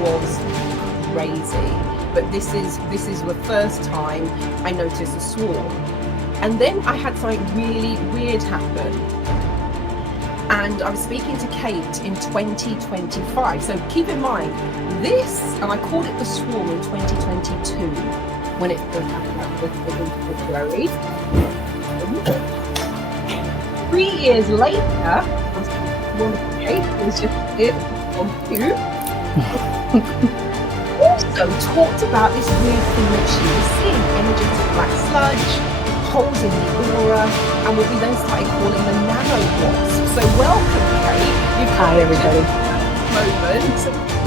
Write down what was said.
was crazy. But this is the first time I noticed a swarm. And then I had something really weird happen. And I was speaking to Kate in 2025. So keep in mind, this, and I called it the swarm in 2022, when it first happened with February. 3 years later, I was wonderful Kate, it was just it on you. Also talked about this weird thing that she was seeing, energetic black sludge, holes in the aura, and what we then started calling the nano wasp. So welcome, Kate. Hi, everybody. Moment.